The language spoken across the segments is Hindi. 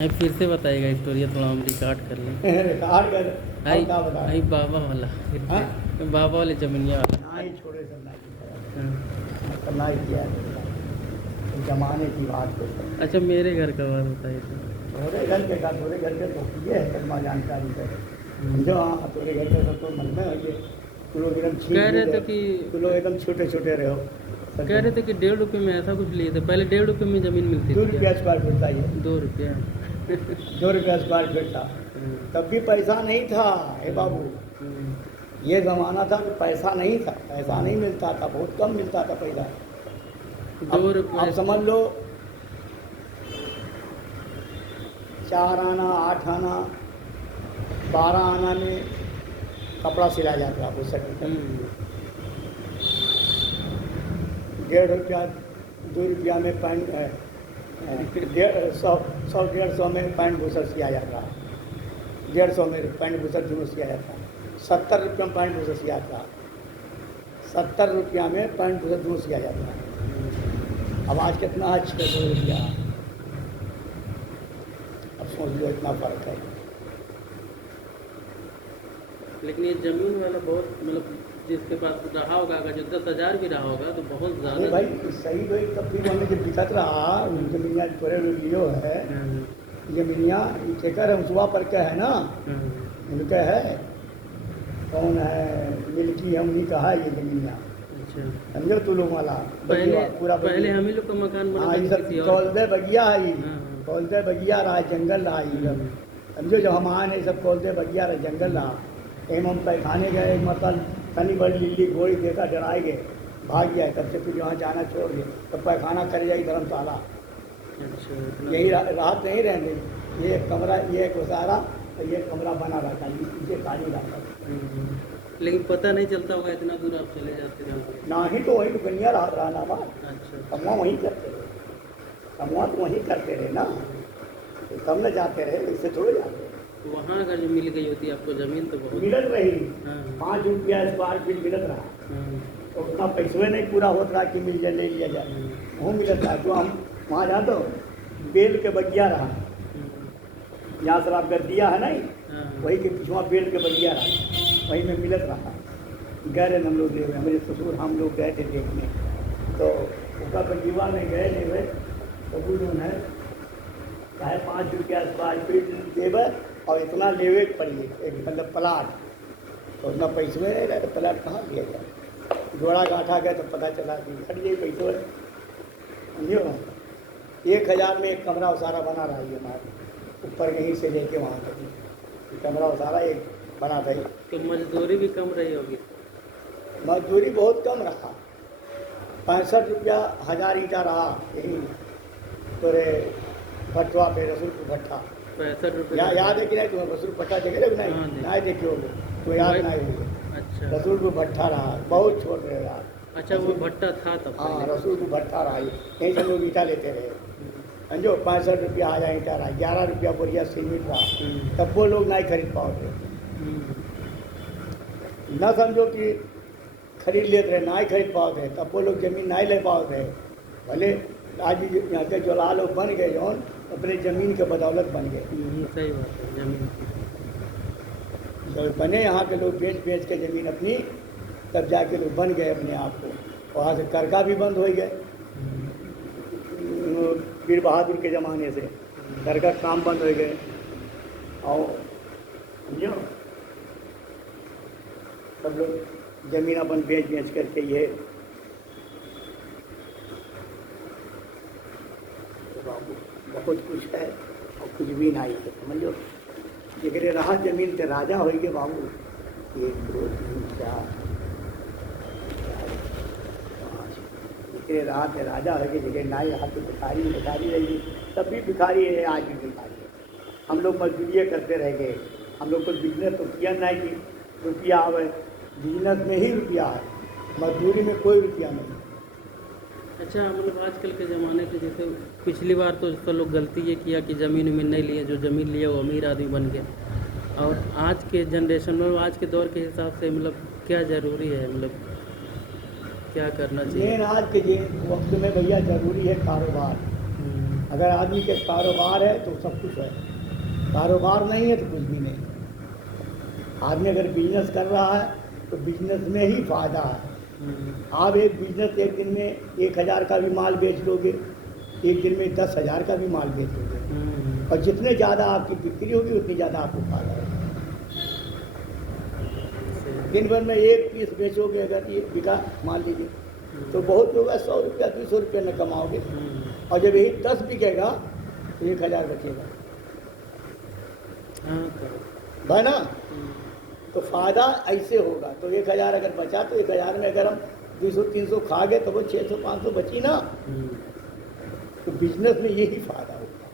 नहीं, फिर से बताइएगा स्टोरी, थोड़ा हम रिकॉर्ड कर लें। रिकॉर्ड कर आई अब क्या बता आई बाबा वाला, फिर हाँ से बाबा वाले जमीनिया वाला। ना ही छोड़े करना हाँ। करना ही किया जमाने की बात को अच्छा, मेरे घर का बात बताइए तो। थोड़े घर के का थोड़े घर के तो किए है कलमा जानकारी है समझो। हाँ थोड़े घर के सब तो मन में है तुम लोग एकदम कह रहे थे कि तुम लोग एकदम छोटे छोटे रहो। कह रहे थे कि 1.5 रुपये में ऐसा कुछ लिए थे, पहले 1.5 रुपये में ज़मीन मिलती थी 2 रुपया स्क्वायर फीट था ये 2 रुपया। 2 रुपया स्क्वायर फीट था। तब भी पैसा नहीं था हे बाबू। ये ज़माना था कि पैसा नहीं था, पैसा नहीं मिलता था, बहुत कम मिलता था पैसा। 2 रुपये अब समझ लो 4 आना 8 आना 12 आना में कपड़ा सिला जाता है उस समय। 1.5 रुपया 2 रुपया में पैंट 100-150 में पैंट भूसर सिया जाता है। 150 में पैंट भूसर जुलूस किया जाता है। 70 रुपया में पैंट भूसर सिया जाता है। 70 रुपया में पैंट भूसर जुलूस किया जाता है। अब आज कितना है 600 रुपया। अब सोच लो इतना फर्क है। लेकिन ये ज़मीन वाला बहुत मतलब जिसके पास रहा होगा, अगर जो 10,000 भी रहा होगा तो बहुत अरे ज़्यादा। भाई सही भाई तब भी हमें जब दिक्कत रहा जमीनिया थोड़े लियो है जमीनिया ठेकर है उसवा पर क्या है ना उनका है कौन है मिल्की है उन्हीं का है ये जमीनिया। अच्छा, समझो तू लोग वाला पहले पूरा पहले हम ही लोग का मकान बना हाँ था ये सब किसी और। कौलदे बगिया है ये हाँ। कौलदे बगिया रहा जंगल रहा ये सब। समझो जब हम आए नहीं सब कौलदे बगिया रहा जंगल रहा। एम हम पैखाने गए एक मतलब तनी बड़ी लिल्ली घोड़ी देखा डराए गए भाग गया। तब से फिर वहाँ जाना छोड़ दिया तब पैखाना कर जाए धर्मशाला। अच्छा, इतना- यही राहत नहीं रहने ये एक कमरा ये एक उसारा और ये कमरा बना रहता है पीछे खाली रहता है। लेकिन पता नहीं चलता होगा इतना दूर आप चले जाते रहोगे। ना ही तो वही दुकनिया रहना बा अच्छा, कमवा वहीं करते रहे कमवा तो वहीं करते रहे ना तो तब न जाते रहे इससे थोड़े जाते रहे। तो वहाँ अगर जो मिल गई होती आपको ज़मीन तो बहुत। मिलत रही हाँ 5 रुपया स्क्वायर फीट मिलत रहा हाँ, तो उतना पैसे नहीं पूरा होता रहा कि मिल जाए ले लिया जाए। वो मिलत रहा तो हम वहाँ जाते हो बेल के बगिया रहा यहाँ से आप गद्दिया है नहीं हाँ, वही के पिछुआ बेल के बगिया रहा वही में मिलत रहा। गए रहे हम लोग देख रहे मेरे ससुर हम लोग गए थे देखने तो उसका बगीवा में गए नहीं हुए तो वो जो है चाहे 5 रुपया स्क्वायर फीट देवे और इतना लेवे पड़िए एक मतलब प्लाट तो उतना पैसे में नहीं रहे तो प्लाट कहाँ लिया जाए। जोड़ा गांठा गए तो पता चला कि हट गई पैसों समझो। 1000 में एक कमरा उसारा बना रहा है हमारे ऊपर कहीं से लेके वहाँ तक कमरा उसारा एक बना था। तो मजदूरी भी कम रही होगी। मजदूरी बहुत कम रहा 65 रुपया 1000 ईटा रहा यही तोरे भट्टवा पे रसूलपुर भट्टा 65 रुपये। याद है कि नहीं तुम्हें रसूल भट्टा देखे थे हाँ, नहीं देखे। नहीं देखे होगे तो याद नहीं होगा। अच्छा रसूलपुर भट्टा रहा बहुत छोट रहे रहा। अच्छा, वो भट्टा था तब हाँ पहले। रसूलपुर भट्टा रहा यहीं से लोग ईटा लेते रहे समझो। 65 रुपया 1000 ईटा रहा 11 रुपया बोरिया सीमेंट रहा तब वो लोग नहीं खरीद पाओगे न समझो कि खरीद लेते रहे ना ही खरीद पाओगे तब वो लोग ज़मीन नहीं ले पाओगे। भले आज यहाँ के जोला लोग बन गए जौन अपने ज़मीन के बदौलत बन गए सही बात है। जमीन तो बने यहाँ के लोग बेच बेच के ज़मीन अपनी तब जाके लोग बन गए अपने आप को। वहाँ से कर्जा भी बंद हो गए वीर बहादुर के ज़माने से कर्जा काम बंद हो गए और समझो सब लोग ज़मीन अपन बेच बेच करके ये बहुत कुछ है और कुछ भी नहीं है समझो। जगह रहा जमीन ते राजा हो गए बाबू 1 2 3 4 जगह रहा ते राजा हो गए जगह नहीं रहा तो भिखारी भिखारी रही तब भी भिखारी है आज भी भिखारी है। हम लोग मजदूरी करते रह गए हम लोग को बिजनेस तो किया नहीं कि रुपया आवे बिजनेस में ही रुपया है मजदूरी में कोई रुपया नहीं। अच्छा, मतलब आजकल के ज़माने के जैसे पिछली बार तो लोग गलती ये किया कि ज़मीन उमीन नहीं लिए, जो ज़मीन लिए वो अमीर आदमी बन गया। और आज के जनरेशन में आज के दौर के हिसाब से मतलब क्या ज़रूरी है, मतलब क्या करना चाहिए? मेन आज के वक्त में भैया ज़रूरी है कारोबार। अगर आदमी के कारोबार है तो सब कुछ है, कारोबार नहीं है तो कुछ भी नहीं। आदमी अगर बिजनेस कर रहा है तो बिजनेस में ही फायदा है। आप एक बिजनेस एक दिन में 1000 का भी माल बेच लोगे, एक दिन में 10,000 का भी माल बेच लोगे, और जितने ज़्यादा आपकी बिक्री होगी उतनी ज़्यादा आपको फायदा होगा। दिन भर में एक पीस बेचोगे, अगर ये बिका मान लीजिए, तो बहुत होगा, 100 रुपया 200 रुपये में कमाओगे। और जब यही 10 बिकेगा तो 1000 बचेगा, है ना। तो फायदा ऐसे होगा। तो 1000 अगर बचा तो 1000 में अगर हम 200-300 खा गए तो वो 600-500 बची ना। तो बिजनेस में यही फायदा होगा,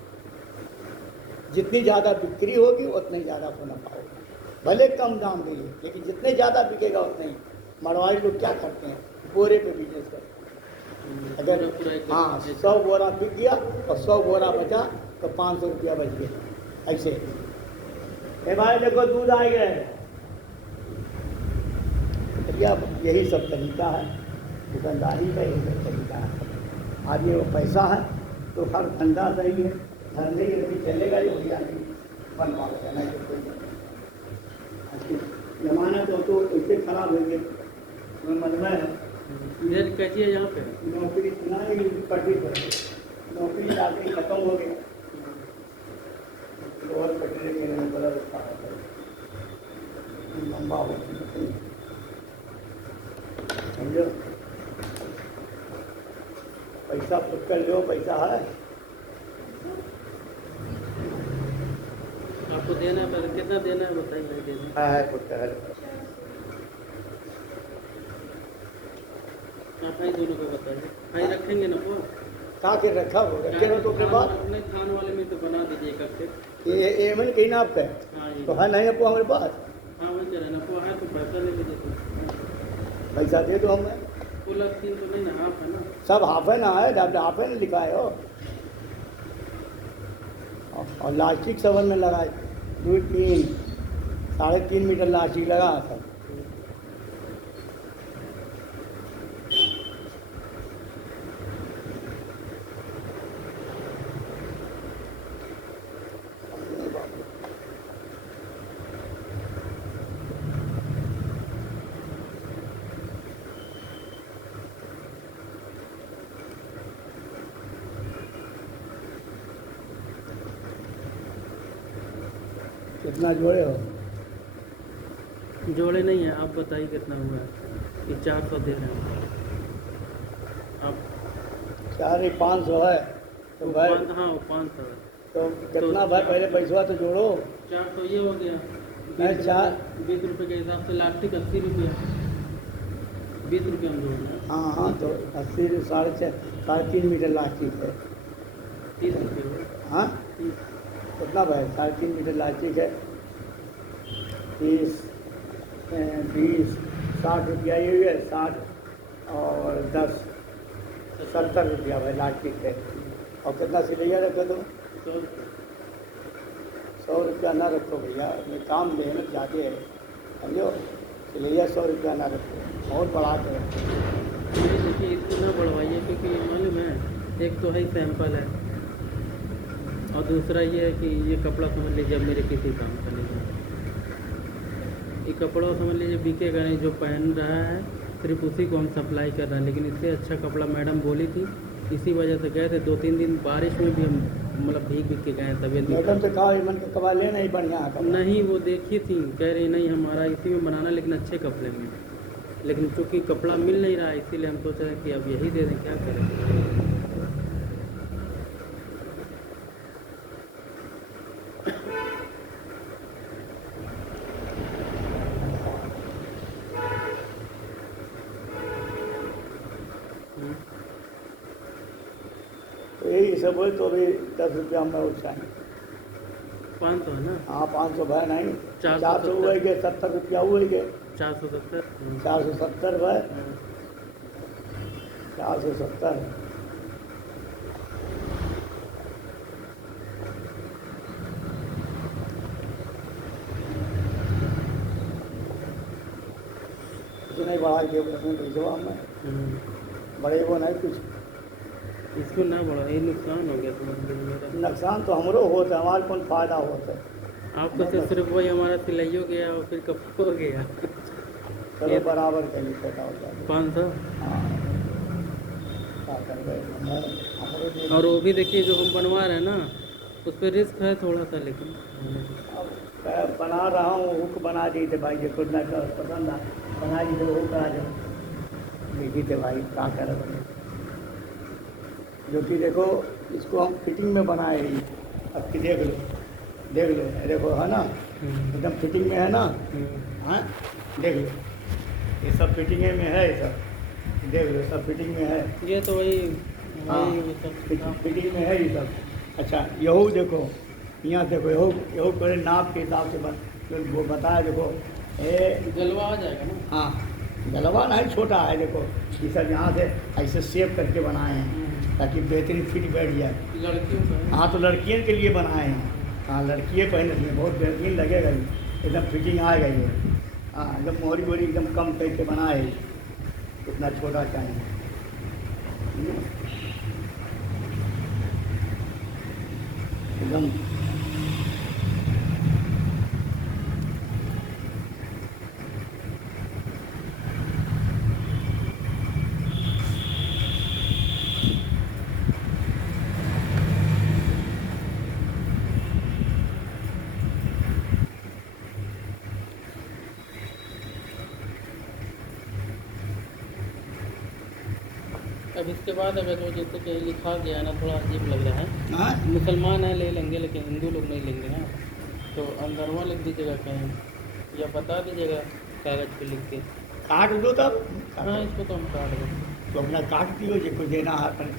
जितनी ज़्यादा बिक्री होगी उतना ही ज़्यादा मुनाफा होगा, भले कम दाम के लिए, लेकिन जितने ज़्यादा बिकेगा उतना ही। मरवाड़ी लोग क्या करते हैं, बोरे पे बिजनेस करते हैं। अगर हाँ 100 बोरा बिक गया और 100 बोरा बचा तो 500 रुपया बच गया। ऐसे ए भाई देखो दूध आ गया है, यही सब तरीका है दुकानदारी का, यही सब तरीका है। आदमी वो पैसा है तो हर धंधा सही है, धंधे यदि चलेगा ही हो गया, नहीं बन पाएगा, नहीं तो कोई जमाना तो ऐसे खराब हो गया। मन में है रेट कैसी है यहाँ पे? नौकरी सुना है पटरी पर, नौकरी जाके खत्म हो गया, और पटरी के बड़ा रखा लंबा हो समझो। पैसा फुटकर लो, पैसा है आपको देना है, पर कितना देना है बताइए। देना है फुटकर है। आप भाई दोनों को बताइए, भाई रखेंगे ना वो कहाँ के रखा हो, रखे हो तो के बाद अपने थान वाले में तो बना दीजिए करके। ये मैंने कहीं ना आपका हाँ तो है नहीं आपको हमारे पास, हाँ वही कह रहे ना, वो है तो पैसा ले लीजिए। पैसा दे दो हमें। फुल 3 तो नहीं ना, हाफ है ना, सब हाफ है ना, है हाफ है ना लिखा है हो। और लास्टिक सबन में लगाए 2-3 3.5 मीटर लास्टिक लगा सब। कितना जोड़े हो? जोड़े नहीं है, आप बताइए कितना हुआ है। कि 400 दे रहे हैं आप? 400-500 है तो भाई, हाँ वो 500 है तो कितना भाई पहले पैसा तो जोड़ो। 400 ये हो गया। 20 रुपये के हिसाब से लास्टिक 80 रुपये, 20 रुपये हम जोड़ रहे हैं। हाँ तो 80 3.5 मीटर लास्टिक है, 30 रुपये हुए। हाँ 30 कितना भाई 3.5 मीटर लास्टिक है, 30 20 60 रुपया ये हुए, 60 और 10 70 रुपया भाई लास्टिक है। और कितना सिलैया रखो तुम? 100 रुपया ना रखो भैया, ये काम मेहनत ज़्यादा है समझो। सिलैया 100 रुपया ना रखो, बहुत बढ़ा के रखो। देखिए इसको ना बढ़वाइए, क्योंकि मालूम है एक तो है सैंपल है, और दूसरा ये है कि ये कपड़ा समझ लीजिए अब मेरे किसी काम का नहीं है। ये कपड़ा समझ लीजिए बिकेगा नहीं, जो पहन रहा है सिर्फ उसी को हम सप्लाई कर रहे हैं। लेकिन इससे अच्छा कपड़ा मैडम बोली थी, इसी वजह से गए थे। 2-3 दिन बारिश में भी हम मतलब भीग के गए, तबीयत मैडम से कहा मन के कपड़ा लेना ही बढ़िया है। नहीं वो देखी थी, कह रही नहीं हमारा इसी में बनाना, लेकिन अच्छे कपड़े में। लेकिन चूँकि कपड़ा मिल नहीं रहा है, इसीलिए हम सोच रहे हैं कि अब यही दे दें, क्या करें। तो यही सब है, तो अभी 10 रुपया में उठाएँ। 500 है ना? हाँ 500 भाई नहीं, 470 400 हुए गए, 70 रुपया हुए गए, 470। 470 भाई, 470। कुछ नहीं बढ़ा के उसमें भेजो हमें, बड़े वो नहीं कुछ इसको ना बढ़ा, ये नुकसान हो गया समझ लीजिए मेरा। नुकसान तो हमरो होता है, हमारे कौन फायदा होता है। आपको तो सिर्फ वही हमारा सिलाइयो गया और फिर कब हो गया चलो बराबर का ही छोटा हो जाए। 500। हाँ क्या कर गए हमरो जो और वो भी देखिए जो हम बनवा रहे हैं ना, उस पर रिस्क है थोड़ा सा, लेकिन अब मैं बना रहा हूँ, हुक बना दी थे भाई, जो खुद ना पसंद आ बना दी थे वो करा जाओ देखी थे भाई क्या कर जो कि देखो इसको हम फिटिंग में बनाए ही। अब कि देख लो ये देखो है ना, एकदम फिटिंग में है ना। हाँ देख लो ये सब फिटिंग में है, ये सब देख लो सब फिटिंग में है। ये तो वही हाँ वही वो सब फिटिंग में है ये सब। अच्छा यहू देखो, यहाँ देखो यहू पूरे नाप के हिसाब से वो बताया देखो ये। जलवा आ जाएगा ना। हाँ गलवा नहीं छोटा है, देखो ये सब यहाँ से ऐसे सेव करके बनाए हैं ताकि बेहतरीन फिट बैठ जाए। लड़कियों का हाँ तो लड़कियों के लिए बनाए हैं। हाँ लड़कियाँ पहनने में बहुत बेहतरीन लगेगा ये, एकदम फिटिंग आएगा ये। हाँ एकदम मोहरी वोहरी एकदम कम करके बनाए है, इतना छोटा चाहिए। एकदम अब इसके बाद अगर वो जैसे कि लिखा गया है ना, थोड़ा अजीब लग रहा है। हाँ मुसलमान है ले लेंगे, लेकिन हिंदू लोग नहीं लेंगे ना, तो अंदरवा लिख दीजिएगा कहीं, या बता दीजिएगा कागज़ पे लिख के। काट दो तब। हाँ इसको तो हम काट देंगे। तो अपना काट दियो जो कुछ देना है अपन,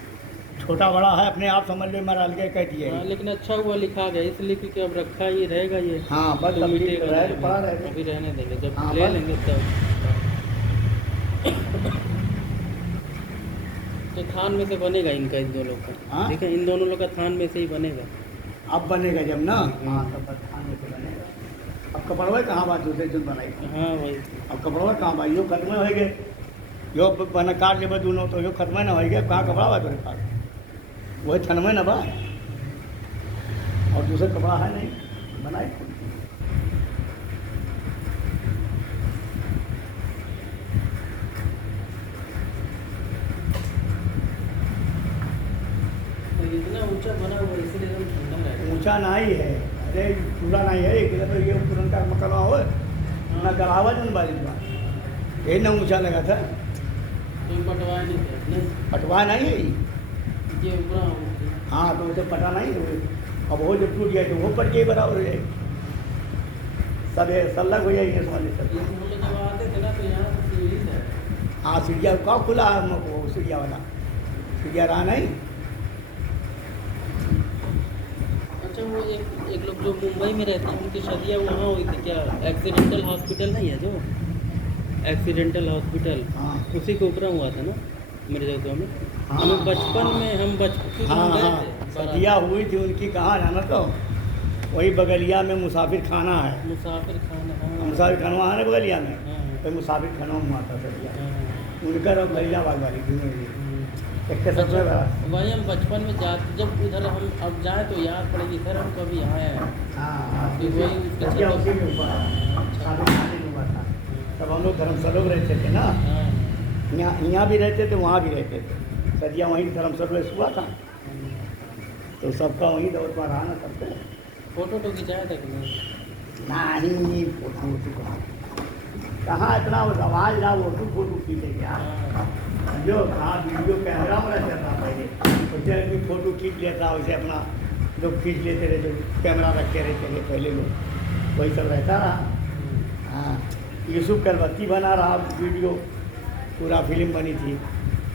छोटा बड़ा है अपने आप समझ लो, मरा अलगे कह दिए। हाँ लेकिन अच्छा हुआ लिखा गया, इसलिए क्योंकि अब रखा ही रहेगा ये। हाँ बस तो अभी मिटेगा रह नहीं, पड़ा रहेगा। अभी रहने देंगे, जब हाँ, ले बस। लेंगे तब। तो थान में से बनेगा इनका, इन दोनों का। हाँ? देखिए इन दोनों लोग का थान में से ही बनेगा। अब बनेगा जब ना। हाँ तब बस खाने से बनेगा। अब कपड़वा कहाँ बात दूसरे दिन बनाई। हाँ वही। अब कपड़वा कहाँ बात, यो खत्म हो गए, यो बना काट ले दोनों, तो यो खत्म ना हो गया, कहाँ कपड़ा बा तेरे पास, वही थनवे ना बा, और दूसरा कपड़ा है नहीं बनाए। तो इतना ऊंचा बना हुआ है, इसलिए एकदम ठंडा रहेगा। ऊंचा नहीं है, अरे चूल्हा नहीं है, एक तो ये पुरनका मकलवा हो ना गलावा जन बारिश बा, यही ना ऊंचा लगा था। तो पटवाए नहीं थे नहीं, पटवा नहीं है ये। ये पूरा हाँ तो उसे पटा नहीं है। अब वो जब टूट गया तो वो पट गई बराबर हो जाएगी, सब सल्लग हो जाएगी समझ लीजिए सब। हम लोग जब आते थे ना तो यहाँ से सीढ़ी था। हाँ सीढ़िया कहाँ खुला है वो सीढ़िया वाला, सीढ़िया रहा नहीं। अच्छा वो एक लोग जो मुंबई में रहते हैं, उनकी शादियाँ वहाँ हुई थी क्या? एक्सीडेंटल हॉस्पिटल नहीं है जो, एक्सीडेंटल हॉस्पिटल, हाँ उसी के ऊपर हुआ था ना मिर्जापुर में। हाँ, हम बचपन में हम बचपन हाँ में गए हाँ थे। शादिया हुई थी उनकी, कहाँ जाना तो वही बगलिया में मुसाफिर खाना है। मुसाफिर खाना, हाँ मुसाफिर खाना है ना बगलिया में, हाँ, तो मुसाफिर खाना में हुआ था शादिया हाँ, उनका, और गलियाबाग वाली दोनों ही। हाँ। एक के सबसे बड़ा। वही हम बचपन में जाते, जब उधर हम अब जाए तो याद पड़ेगी, सर हम कभी आए हैं। हाँ हाँ कि वही उसके शादिया छत- उसी में हुआ था, शादी खाने में हुआ था। तब हम लोग धर्मस्थलों में रहते थे ना, हाँ, यहाँ भी रहते थे वहाँ भी रहते थे, सदिया वहीं धर्मस्थल में हुआ था, तो सबका वहीं दौर पर रहा ना सबसे। फोटो तो खिंचाया था कि नहीं? नहीं फोटो वोटो कहाँ इतना वो आवाज रहा, फोटो खींचे क्या हाँ, जो कहाँ वीडियो कैमरा में रहता था पहले, उससे भी फोटो खींच लेता, वैसे अपना लोग खींच लेते रहे, जो कैमरा रखे रहते थे पहले लोग, वही सब रहता रहा। हाँ यूसुफ कलबत्ती बना रहा वीडियो, पूरा फिल्म बनी थी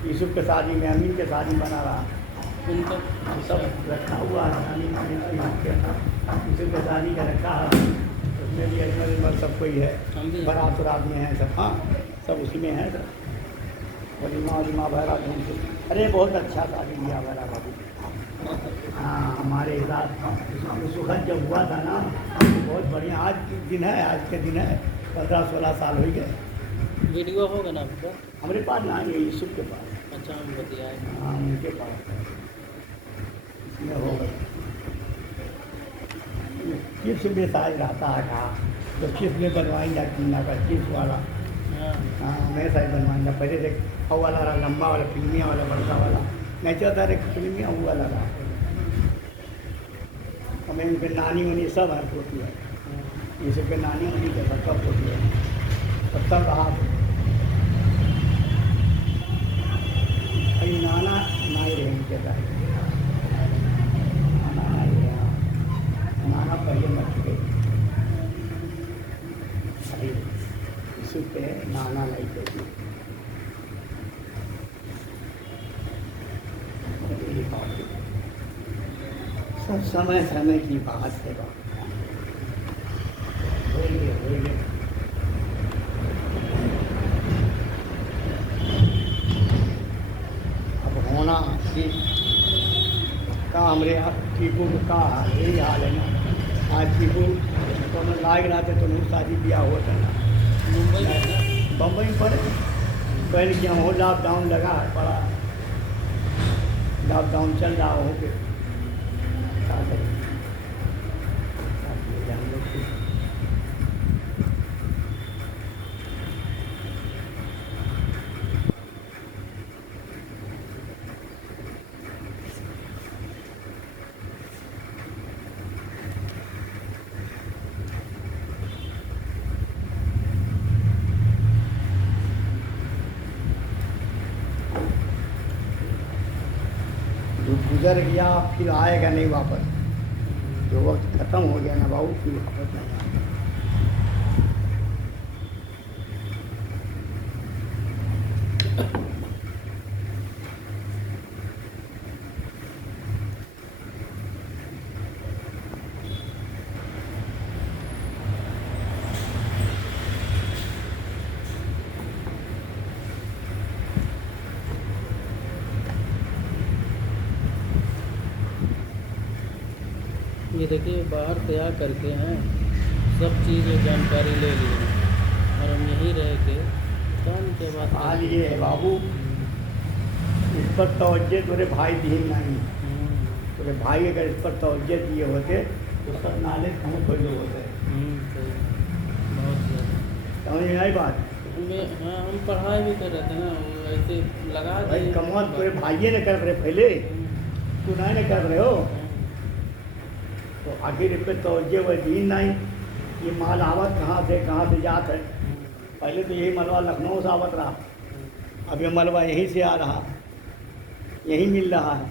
यूसुफ के शादी में, अमीन के शादी बना रहा, उनका सब रखा हुआ है। अमीन यूसुफ के शादी का रखा है, उसमें भी अजमल उजमल सब कोई है, हम भी बारात उरात में है सब। हाँ सब उसी में है सब, वलीमा वलीमा भरा धूम से। अरे बहुत अच्छा शादी किया भरा बाबू। हाँ हमारे साथ सुखद जब हुआ था ना, तो बहुत बढ़िया आज के दिन है, आज के दिन है, 15-16 साल हो गए। वीडियो होगा ना आपका? हमारे पास ना ये यूसुफ के पास। अच्छा हम बतियाए। हाँ उनके पास है, इसमें होगा चिप्स भी साइज रहता है कहा, तो चिप्स भी बनवाएंगे कीना का चिप्स वाला। हाँ हाँ मैं साइज बनवाएंगे, पहले देख वो वाला रहा लंबा वाला फिल्मिया वाला बड़का वाला, नहीं चाहता रे फिल्मिया वो वाला रहा। हमें उनके नानी वानी सब है फोटो है, ये सबके नानी वानी के सबका फोटो है, सब रहा। अभी नाना नहीं रहे इनके साथ, नाना नहीं रहे, नाना पहले मर चुके, अभी इसी पे नाना नहीं थे। सब समय समय की बात है, होइए। अब होना कि का हमारे यहाँ टीपू का यही हाल है ना, आज टीपू तो मैं लाग रहा थे तो नहीं शादी ब्याह हुआ था ना मुंबई में। बम्बई में पड़े, पहले क्या हो लॉकडाउन लगा पड़ा, लॉकडाउन चल रहा हो के क्या करें, हम लोग को जो गुजर गया फिर आएगा नहीं वापस, जो वक्त ख़त्म हो गया ना बाबू फिर वापस नहीं आएगा। ये देखिए बाहर से आ करके हैं सब चीज़ जानकारी ले ली है और हम यहीं रह के काम के बाद हाल ये है बाबू, इस पर तवज्जो तेरे भाई दी नहीं, तेरे भाई अगर इस पर तवज्जो दिए होते तो सब नाले हम कोई लोग होते, सही। बहुत ज़्यादा समझ में आई बात। हमें, हाँ हम पढ़ाई भी कर रहे थे ना, वो ऐसे लगा भाई दिए। कमवा तेरे भाइये ने कर रहे पहले, तू नहीं कर रहे हो, तो आखिर इस पर तवज्जो वह दी नहीं, ये माल आवत कहाँ से जात है। पहले तो यही मलबा लखनऊ से आवत रहा, अब ये मलबा यहीं से आ रहा, यहीं मिल रहा है।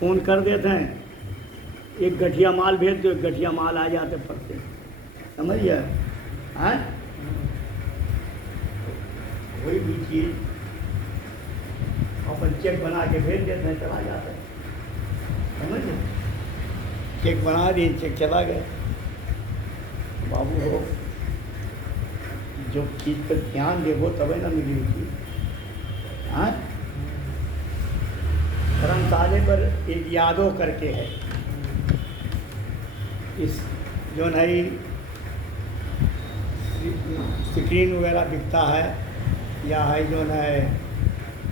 फ़ोन कर देते हैं, एक गठिया माल भेज दो, एक गठिया माल आ जाते पड़ते, समझिए हैं। कोई भी चीज़ अपन चेक बना के भेज देते हैं, चला जाता है, समझिए। चेक बना दिए, चेक चला गया। बाबू हो, जो चीज़ पर ध्यान देवो तबे ना मिली चीज़। हाँ, धर्मशाले पर एक यादव करके है, इस जो नई स्क्रीन वगैरह बिकता है, या है जो है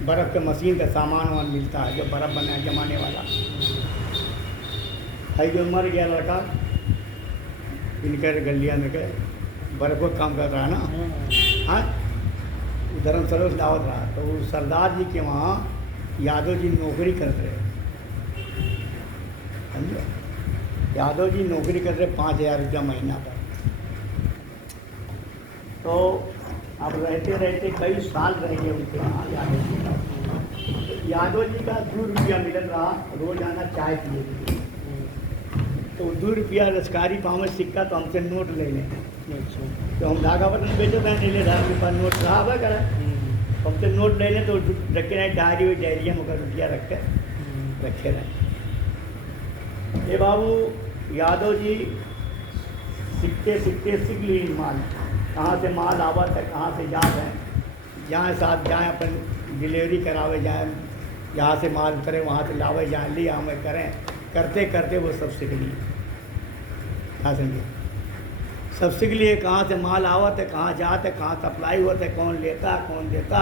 बर्फ़ के मशीन का सामान वामान मिलता है, जो बर्फ़ बना जमाने वाला है, जो मर गया लड़का इनकर गलिया में गए, बर्फ़ का काम कर रहा है ना। हाँ, धर्मशाला से दावत रहा, तो वो सरदार जी के वहाँ यादव जी नौकरी कर रहे, समझो, यादव जी नौकरी कर रहे 5,000 रुपया महीना पर। तो अब रहते रहते कई साल रह गए उनके वहाँ यादव जी का, तो यादव जी का 2 रुपया मिल रहा रोजाना चाय पिए लिए, तो 2 रुपया लश्कारी पाँव में सिक्का, तो हमसे नोट ले लें, अच्छा। तो हम धागा बटन बेचो था नीले धागे के पास नोट रहा हुआ करा, हमसे नोट ले लें तो रखे रहे डायरी हुई, डायरिया में अगर रुपया रख के रखे रहे। ये बाबू यादव जी सीखते सीखते सीख ली माल, कहाँ से माल आवत है, कहाँ से जात है, जहाँ साथ जाएँ अपन डिलीवरी करावे जाएँ, जहाँ से माल उतरे वहाँ से लावे जाएँ, ले हमें करें, करते करते वो सब सीख लिए। कहाँ समझे, सब सीख लिए, कहाँ से माल आवत है, कहाँ जात है, कहाँ सप्लाई होता है, कौन लेता कौन देता,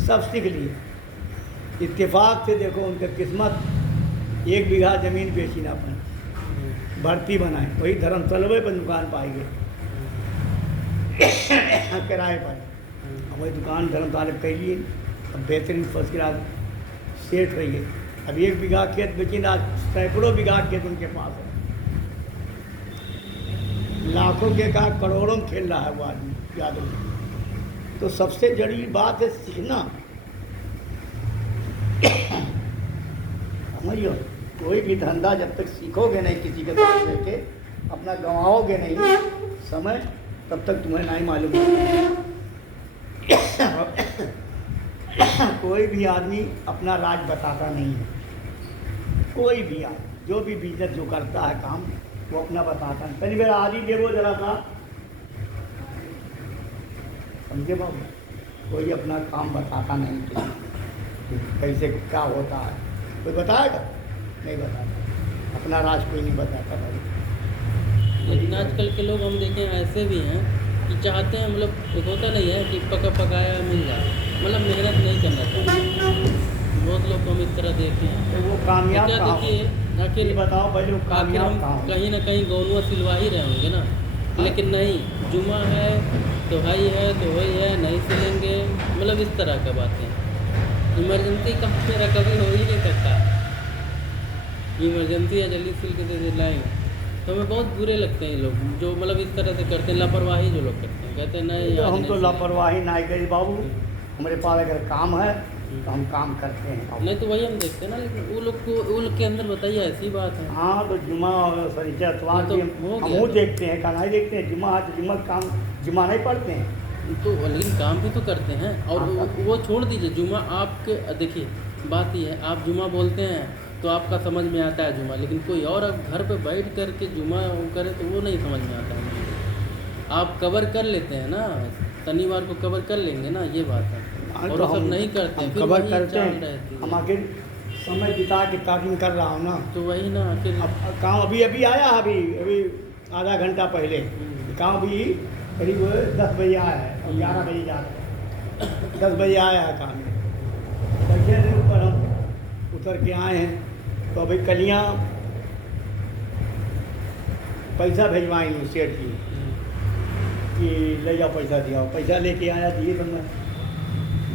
सब सीख लिए। इत्तेफाक से देखो उनका किस्मत, 1 बीघा ज़मीन बेची ना पाए, भर्ती बनाए, वही धर्मतलवे पर दुकान पाएंगे किराए पर। अब वही दुकान धर्मशाला कैलिए, अब बेहतरीन फर्स्ट क्लास सेठ रही है। अब 1 बीघा खेत बेची ना, सैकड़ों बीघा खेत उनके पास है, लाखों के का करोड़ों में खेल रहा है वो आदमी यादव। तो सबसे जड़ी बात है सीखना। समझियो, कोई भी धंधा जब तक सीखोगे नहीं किसी के साथ रह के, अपना गंवाओगे नहीं समय, तब तक तुम्हें नहीं मालूम। कोई भी आदमी अपना राज बताता नहीं है। कोई भी आदमी जो भी बिजनेस जो करता है काम, वो अपना बताता है। पहली बार आदि देवो जरा सा, समझे बाबू, कोई अपना काम बताता नहीं किसी, कैसे क्या होता है। कोई बताएगा? नहीं बताता, अपना राज कोई नहीं बताता भाई। लेकिन आजकल के लोग हम देखें ऐसे भी हैं कि चाहते हैं, मतलब एक होता नहीं है कि पका पकाया मिल जाए, मतलब मेहनत नहीं करना चाहिए। बहुत लोग को हम इस तरह देखे हैं। तो वो कामयाब क्या कहाँ? देखिए, आखिर ये बताओ भाई, वो आखिर कामयाब हम कहाँ? कहीं ना कहीं गौनुआ सिलवा ही रहे होंगे ना, लेकिन नहीं, जुमा है तो भाई है तो वही है, नहीं सिलेंगे, मतलब इस तरह का बातें। इमरजेंसी का मेरा कभी हो ही नहीं सकता, इमरजेंसी है जल्दी सिल के दे लाएंगे। तो हमें बहुत बुरे लगते हैं ये लोग जो मतलब इस तरह से करते हैं, लापरवाही जो लोग करते हैं, कहते हैं नहीं तो यार हम तो नहीं लापरवाही ना करिए बाबू, हमारे पास अगर काम है तो हम काम करते हैं। सिलेंगे। नहीं तो वही हम देखते हैं ना, लेकिन वो लोग को, वो लोग के अंदर बताइए ऐसी बात है। हाँ, तो जुमा और शनिचर इतवार तो भी हो हम गया। वो देखते हैं, कहाँ नहीं देखते हैं। जुमा आज जुमा काम, जुमा नहीं पढ़ते हैं। तो लेकिन काम भी तो करते हैं। और हाँ, करते हैं। वो छोड़ दीजिए, जुमा आपके देखिए बात ये है, आप जुमा बोलते हैं तो आपका समझ में आता है जुमा, लेकिन कोई और अब घर पे बैठ कर के जुमा करे तो वो नहीं समझ में आता है। आप कवर कर लेते हैं ना, शनिवार को कवर कर लेंगे ना, ये बात है। हाँ, और तो वो सब हम नहीं करते, हम फिर कवर वही करते चाल हैं। रहती है। हम आखिर समय बिता के ताकीम कर रहा हूँ ना। तो वही ना, फिर अब काम अभी अभी आया, अभी अभी आधा घंटा पहले काम अभी करीब 10 बजे आया है और 11 बजे जा रहा है। 10 बजे आया है काम। बैठे थे ऊपर, हम उतर के आए हैं। तो अभी कलियाँ पैसा भेजवाएंगे सेठ जी कि ले जाओ पैसा दिया। पैसा लेके आया, दिए तो मैं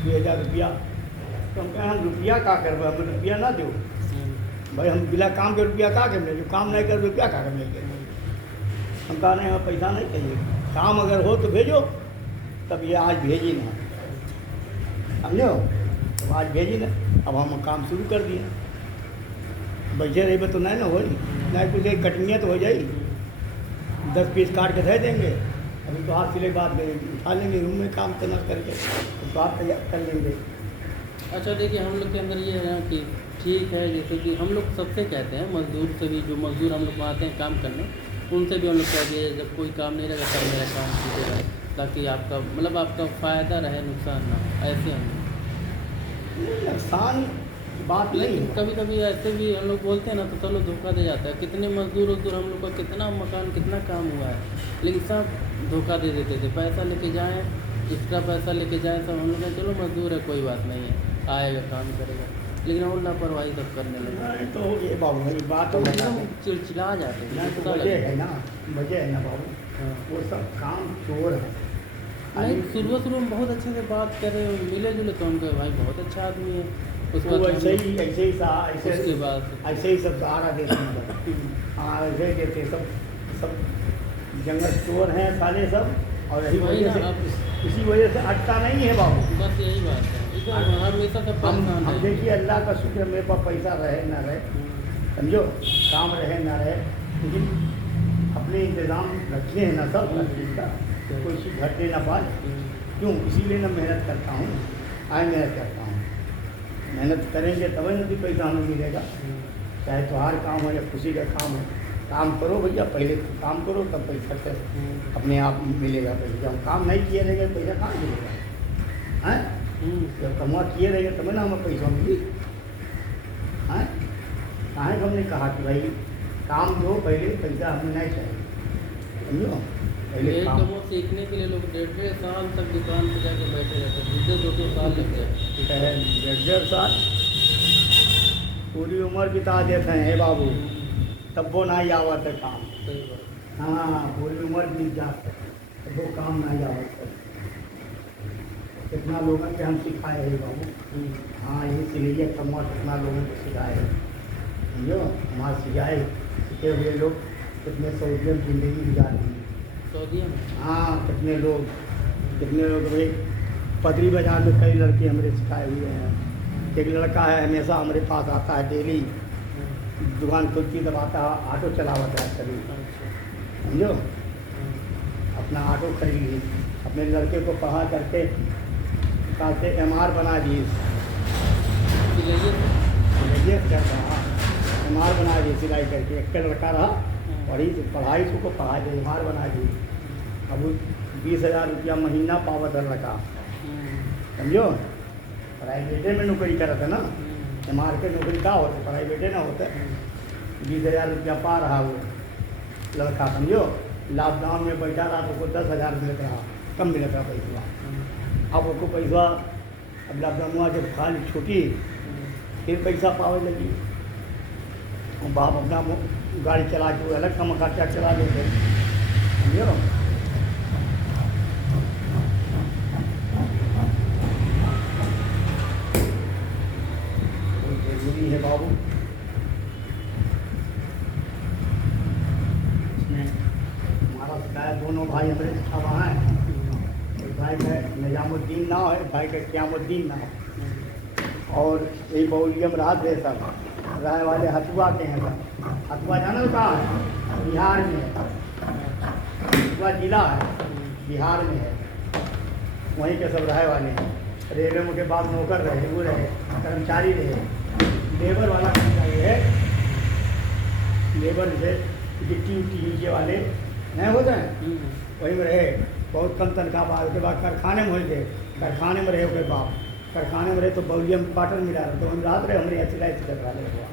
2000 रुपया। तो हम कहें हम रुपया का करबे, हम रुपया ना दो भाई, हम बिना काम के रुपया का कर जो काम नहीं कर रुपया का कर लेंगे। हम कहा नहीं, हमें पैसा नहीं चाहिए, काम अगर हो तो भेजो। तब ये आज भेजी ना, समझो, तो आज भेजी ना। अब हम काम शुरू कर दिए। बैठे रहे तो नहीं ना हो, नहीं कुछ एक कटनियाँ तो हो जाएगी, 10 पीस काट के दे देंगे। अभी तो हाथ सिले के बाद उठा लेंगे, रूम में काम करना करके तो आप तैयार कर लेंगे। अच्छा देखिए, हम लोग के अंदर ये है ना कि ठीक है, जैसे कि हम लोग सबसे कहते हैं, मजदूर से भी, जो मजदूर हम लोग आते हैं काम करने, उनसे भी हम लोग कहते हैं जब कोई काम नहीं रहेगा तब मेरा काम कीजिएगा, ताकि आपका मतलब आपका फ़ायदा रहे, नुकसान ना हो। ऐसे हम नुकसान की बात नहीं लेकिन है। कभी कभी ऐसे भी हम लोग बोलते हैं ना तो चलो धोखा दे जाता है। कितने मजदूर हम लोग का कितना मकान कितना काम हुआ है, लेकिन सब धोखा दे देते थे। पैसा लेके जाएँ, एक्स्ट्रा पैसा लेके जाएँ, सब हम लोग चलो मजदूर है कोई बात नहीं है, आएगा काम करेगा, लेकिन और लापरवाही सब करने लगे। नहीं तो ये बाबू ये बात तो तो बता एकदम दें। चिड़चिड़ा जाते हैं, नहीं तो गुस्सा वजह लगता है है। ना, वजह है ना बाबू, हाँ। वो सब काम चोर है। नहीं, शुरू में बहुत अच्छे से बात कर रहे हो, मिले जुले तो हम कहे भाई बहुत अच्छा आदमी है। उसके वो बाद ऐसे ही ऐसे उसके बाद ऐसे ही सब सहारा देते हैं। हाँ, ऐसे ही देते सब सब जंगल चोर हैं साले सब। और यही वही वजह ना, से, इसी वजह से अटका नहीं है बाबू। बस यही बात है, एकदम हमेशा से परेशान हम है। देखिए, अल्लाह का शुक्र है, मेरे पास पैसा रहे ना रहे, समझो, काम रहे ना रहे, लेकिन अपने इंतज़ाम रखे हैं ना सब हर चीज़ का, कोई चीज़ घटे ना पाए। क्यों? इसीलिए ना मेहनत करता हूँ, आज मेहनत करता हूँ। मेहनत करेंगे तब ना भी पैसा हमें मिलेगा, चाहे त्योहार काम हो या खुशी का काम हो। काम करो भैया, पहले तो काम करो, तब पैसा से अपने आप मिलेगा पैसा। हम काम नहीं किए रहेंगे पैसा कहाँ मिलेगा? हैं? जब कमा किए रहेंगे तब ना हमें पैसा मिली। हैं? कहाँ हमने कहा कि भाई काम दो पहले, पैसा हमें नहीं चाहिए, समझो। पहले यही काम कमो सीखने के लिए लोग 1.5 साल तक दुकान पे जाके बैठे रहते हैं, 2-2 साल लग जाए। 1.5 साल पूरी उम्र बिता देते हैं हे बाबू, तब वो नहीं आवत है काम। सही बात। हाँ, पूरी उम्र बीत जाते तब वो काम नहीं आवत है। कितना लोगों के हम सिखाए हैं बाबू। हाँ, ये सिलैया कमवा कितना लोगों को सिखाए हैं, समझो। हमारे सीखे हुए लोग कितने सऊदियों में ज़िंदगी गुजार दी। सऊदीया में? हाँ, कितने लोग भाई पदरी बाजार में कई लड़के हमारे सिखाए हुए हैं। एक लड़का है हमेशा हमारे पास आता है, डेली दुकान खुद की दबाता है, ऑटो चलावता है सभी, समझो। अपना ऑटो खरीद ली, अपने लड़के को पढ़ा करके कहते MR बना दिए, सिलाइए करता हाँ, MR बना दिए सिलाई करके। एक लड़का रहा पढ़ाई को पढ़ाई दे MR बना दिए। अब 20,000 रुपया महीना पावत है लड़का, समझो। प्राइवेटे में नौकरी करता है ना, MR के नौकरी का होता, प्राइवेटे ना होता। 20,000 रुपया पा रहा वो लड़का, समझो। लॉकडाउन में बैठा रहा तो उसको 10,000 मिलता रहा, कम मिलता रहा पैसा। अब उसको पैसा, अब लॉकडाउन हुआ जब खाली छुट्टी फिर पैसा पावे लगी। और बाप अपना गाड़ी चला के वो अलग कम खर्चा चला लेते, समझो। बहुत जरूरी है बाबू। इसमें हमारा शिकायत दोनों भाई हमारे छावा हैं। एक भाई का निजामुद्दीन नाम है, भाई का क़यामुद्दीन नाम है। और यही बउलियम रात है सब राय वाले हथुआ के हैं सब। हथुआ जाना कहाँ है? बिहार में है। हथुआ जिला है, बिहार में है। वहीं के सब राय वाले हैं। रेलवे में के बाद नौकर रहे, वो रहे, कर्मचारी रहे, लेबर वाला कर्मचारी है। लेबर से गिट्टी उट्टी नीचे वाले नहीं होते हैं, वहीं में रहे। बहुत कम तनख्वाह पाए। उसके बाद कारखाने में होते, कारखाने में रहे उसके बाप, कारखाने में रहे तो बउलियम पाटन मिला रहा, तो हम रात रहे हमारे यहाँ सिलाई सिखत वाले हुआ।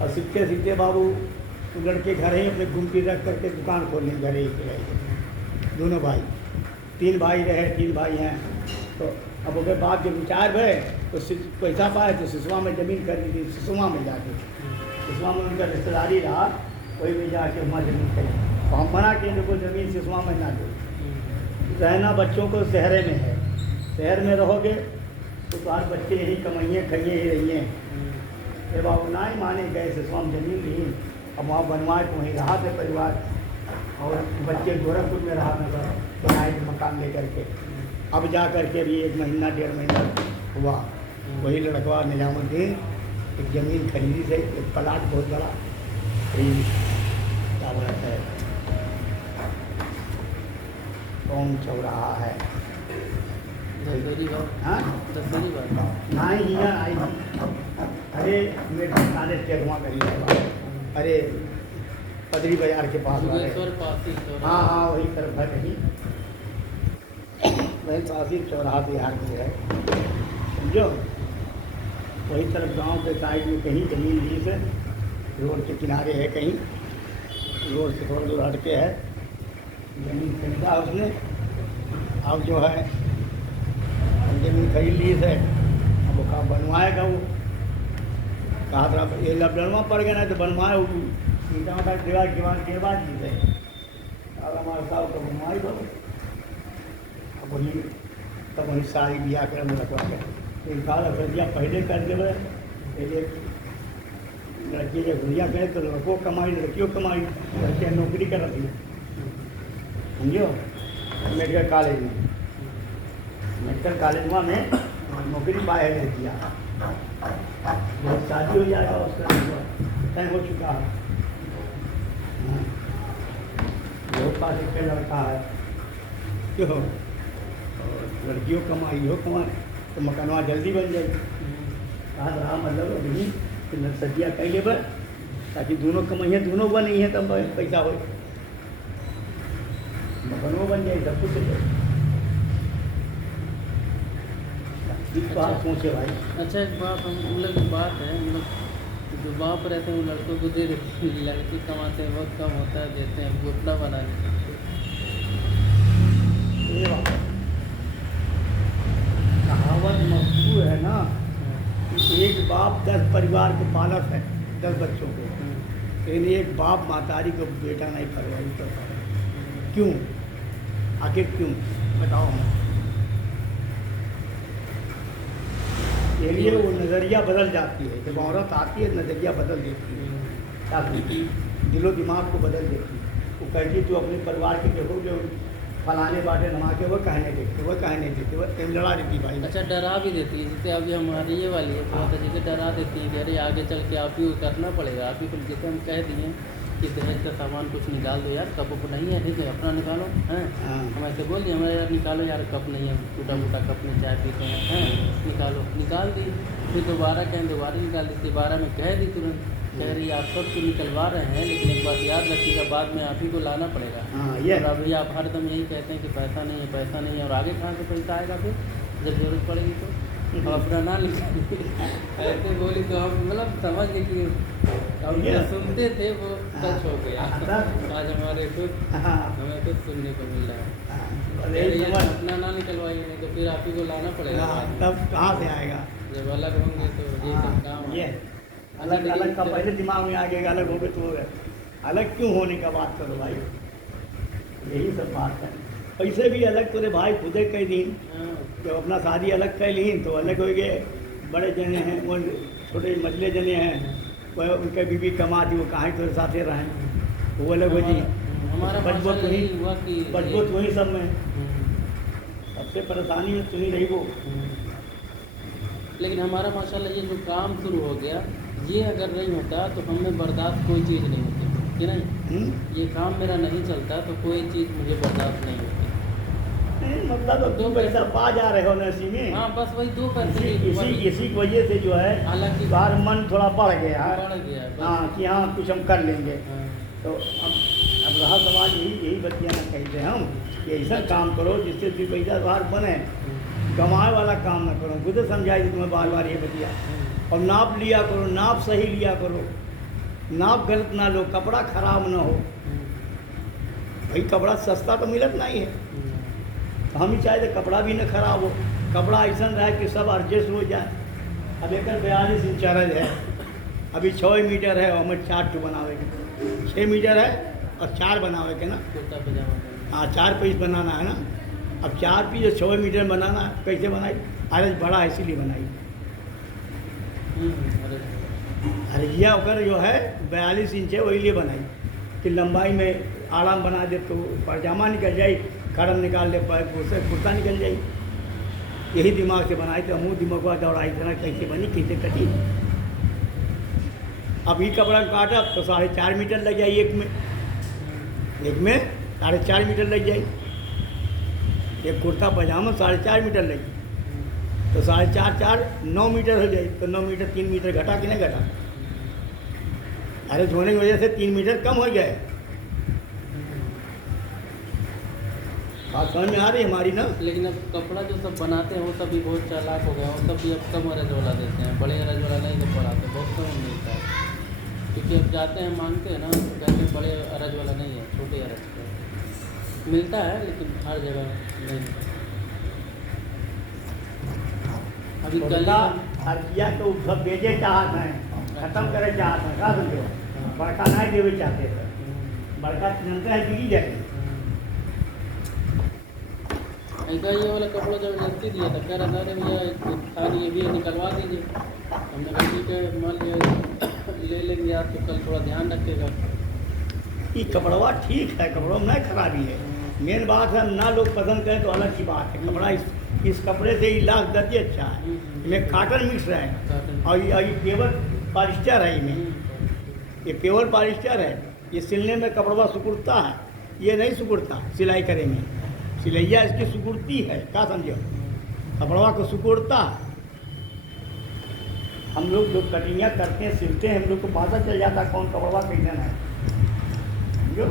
और सीखते सीखते बाबू वो लड़के घर ही अपने घूमती रख करके दुकान खोल ली, घर ही सिलाई। दोनों भाई, 3 भाई रहे, 3 भाई हैं। तो अब उसके बाद जब रिटायर भे तो पैसा पाए तो सिसवा में ज़मीन खरीदी, सिसवा में जाके, सिसवा में उनका रिश्तेदारी रहा, वही में जाके वहाँ ज़मीन खरीदी। तो हम मना के इनको ज़मीन सिसवा में ना दो, रहना बच्चों को शहरे में है। शहर में रहोगे तो तुम्हारे बच्चे यही कमाइए खाइए ही रहिए। ये बाबू ना ही माने गए सिसवा में ज़मीन ली, अब वहाँ बनवाए तो वहीं रहा थे परिवार। और बच्चे गोरखपुर में रहा था सर, किराए के मकान ले करके। अब जा करके अभी 1 महीना 1.5 महीना हुआ, वही लड़का निजामुद्दीन एक ज़मीन खरीदी से, एक प्लाट बहुत बड़ा, क्या बोलता है, कौन चौराहा है, हाँ दसरी बात ना ही आई। अरे मेरे थाने टेकवा करी, अरे पदरी बाजार के पास वाले, हाँ हाँ वही तरफ है कहीं, वही तहसील चौराहा बिहार में है, समझो। वही तरफ गांव के साइड में कहीं ज़मीन ली से, रोड के किनारे है कहीं, रोड से थोड़ा दूर हट के है ज़मीन खरीदा है उसने। अब जो है ज़मीन खरीद ली है, अब वो कहा बनवाएगा, वो कहा था ये लॉकडाउन पड़ गया ना तो बनवाए, वो ईटा उटा गिरवा दी है। अब हमारे साहब को बनवाई दो। अब वही तब वही सारी बिया कर रखवा के एक साल सदिया पहले कर देवे। पहले लड़की जब भैया कहे तो लड़कों कमाई, लड़कियों कमाई, लड़कियाँ नौकरी कर रही है, समझो। मेडिकल कॉलेज में, मेडिकल कॉलेज में नौकरी पाए है लड़कियाँ। बहुत शादी हो जाएगा उसका टाइम हो चुका है। बहुत पास एक लड़का है क्यों, और लड़कियों कमाई हो कमाए तो मकानवा जल्दी बन जाएगी। कहा रहा मतलब अभी सदिया कह ले बस, ताकि दोनों कमाइए, दोनों बनी है तब पैसा हो, मकानों बन जाए, सब कुछ हो जाए। इस बात सोचे भाई। अच्छा एक बात हम लोग की बात है, हम लोग जो बाप रहते हैं वो लड़कों को दे देते हैं, लड़के कमाते हैं बहुत कम होता है, देते हैं, घोटला बना देते हैं। ये बात कहावत मशहूर है ना कि एक बाप 10 परिवार को पालत है, 10 बच्चों को, लेकिन एक बाप मातारी को बेटा नहीं परवरिश कर पा रहा। क्यों? आखिर क्यों? बताओ हमें। के लिए वो नज़रिया बदल जाती है। जब औरत आती है नज़रिया बदल देती है, क्या कहती, दिलो दिमाग को बदल देती है। वो कहती तू अपने परिवार के देखो जो फलाने बाटे नमा के वो कहने देते, वो कहने देते, वो लड़ा देती भाई। अच्छा, डरा भी देती है, जैसे अभी हमारी ये वाली है बहुत अच्छे से डरा देती है कि अरे आगे चल के आप ही को करना पड़ेगा, आप ही को। जैसे हम कह दिए कि दहेज का सामान कुछ निकाल दो यार, कप उप नहीं है, ठीक है अपना निकालो, हैं। हम ऐसे बोल दिए हमारे यार निकालो यार, कप नहीं है, टूटा फूटा कप में चाय पीते हैं, निकालो, निकाल दी। फिर दोबारा कहें, दोबारा निकाल दी, दोबारा में कह दी तुरंत, कह रही आप सब तो निकलवा रहे हैं, लेकिन एक बात याद रखिएगा, बाद में आप ही को लाना पड़ेगा। ये और अभी आप हरदम यही कहते हैं कि पैसा नहीं है, पैसा नहीं है, और आगे कहाँ से पैसा आएगा फिर जब जरूरत पड़ेगी तो? हम अपना ना लिखेंगे। ऐसे बोली तो हम मतलब समझ गए कि हम जो सुनते थे वो सच हो गया। आज हमारे खुद हमें खुद सुनने को मिल रहा है। अपना ना निकलवाइए, नहीं तो फिर आप ही को लाना पड़ेगा। तब कहाँ से आएगा? जब अलग होंगे तो ये सब काम ये अलग अलग का पहले दिमाग में आ गया, अलग हो गए तो अलग क्यों होने का बात करो भाई, यही सब बात है। ऐसे भी अलग तो रे भाई खुदे कई दिन जब अपना शादी अलग कर ली तो अलग हो गए। बड़े जने हैं वो छोटे मछले जने हैं, वह उनके बीबी कमाती, वो कहाँ तो साथे रहें, वो अलग हो जी। बचबोत वही सब में सबसे परेशानी में सुनी रही वो। लेकिन हमारा माशाल्लाह ये जो काम शुरू हो गया, ये अगर नहीं होता तो हमें बर्दाश्त कोई चीज़ नहीं होती कि नहीं। ये काम मेरा नहीं चलता तो कोई चीज़ मुझे बर्दाश्त नहीं होती। मतलब तो 2 पैसा पा जा रहे हो नसी में। हाँ बस वही 2 पैसे इसी की वजह से जो है हालांकि बाहर मन थोड़ा बढ़ गया है। हाँ कि हाँ कुछ हम कर लेंगे। तो अब रहा सवाल यही बतियाना कहते हैं हम कि ऐसा काम करो जिससे 2 पैसा बाहर बने, कमाए वाला काम ना करो। खुद समझाई तुम्हें बार बार ये बतिया। और नाप लिया करो, नाप सही लिया करो, नाप गलत ना लो, कपड़ा खराब ना हो। भाई कपड़ा सस्ता तो मिलत नहीं है, हम ही चाहते कपड़ा भी न खराब हो, कपड़ा ऐसा रहे कि सब एडजस्ट हो जाए। अब एक 42 इंच चरज है, अभी 6 मीटर है और हमें 4 टू बनावे के, 6 मीटर है और 4 बनावे के ना, कुर्ता पजामा। हाँ 4 पीस बनाना है ना। अब 4 पीस 6 मीटर बनाना है, कैसे बनाई? अरज बड़ा है इसीलिए बनाई। अरजिया होकर जो है 42 इंच है वही लिए बनाई कि लंबाई में आराम बना दे तो पजामा निकल जाए, खड़म निकाल ले पाए, कुर्ता निकल जाए। यही दिमाग से बनाई तो मुँह दिमाग दौड़ाई इतना कैसे बनी कैसे कटी। अब ये कपड़ा काटा तो 4.5 मीटर लग जाए, एक में 4.5 मीटर लग जाए। एक कुर्ता पजामा 4.5 मीटर लगी तो 4.5 9 मीटर हो जाए। तो 9 मीटर 3 मीटर घटा कि नहीं घटा? अरे धोने की वजह से 3 मीटर कम हो गए। बात समझ में आ रही हमारी ना। लेकिन अब कपड़ा जो सब बनाते हैं वो सब भी बहुत चालाक हो गया, वो सब भी अब कम अरज वाला देते हैं, बड़े अरज वाला नहीं तो पड़ाते, बहुत कम मिलता है। क्योंकि अब जाते हैं मांगते हैं ना तो कहते हैं बड़े अरज वाला नहीं है, छोटे अरज का मिलता है, लेकिन हर जगह नहीं। अभी कल अर्जिया तो सब बेचे चाहते हैं, खत्म करे चाहते हैं, क्या समझो? बड़का नहीं देवे चाहते थे, बड़का जानते हैं बिकी जाए। ऐसा ये वाला कपड़ा जबरदस्ती दिया था, कह रहा था अरे भैया थाली ये भी निकलवा दीजिए। हमने कहा ठीक है मान लिया ले लेंगे आप, तो कल थोड़ा ध्यान रखिएगा। ये कपड़वा ठीक है, कपड़ों में नहीं खराबी है। मेन बात है ना लोग पसंद करें तो अलग की बात है। कपड़ा इस कपड़े से इलाज दर्जे अच्छा है, इसमें काटन मिक्स है और ये प्योर पॉलिस्टर है। ये प्योर पॉलिस्टर है, ये सिलने में कपड़वा सुकुड़ता है, ये नहीं सुकुड़ता। सिलाई करेंगे सिलैया इसकी सुकुड़ती है, क्या समझो? कपड़वा को सुकुड़ता। हम लोग जो कटिंगा करते हैं सिलते हैं, हम लोग को पता चल जाता कौन कपड़वा कैसा है, समझो।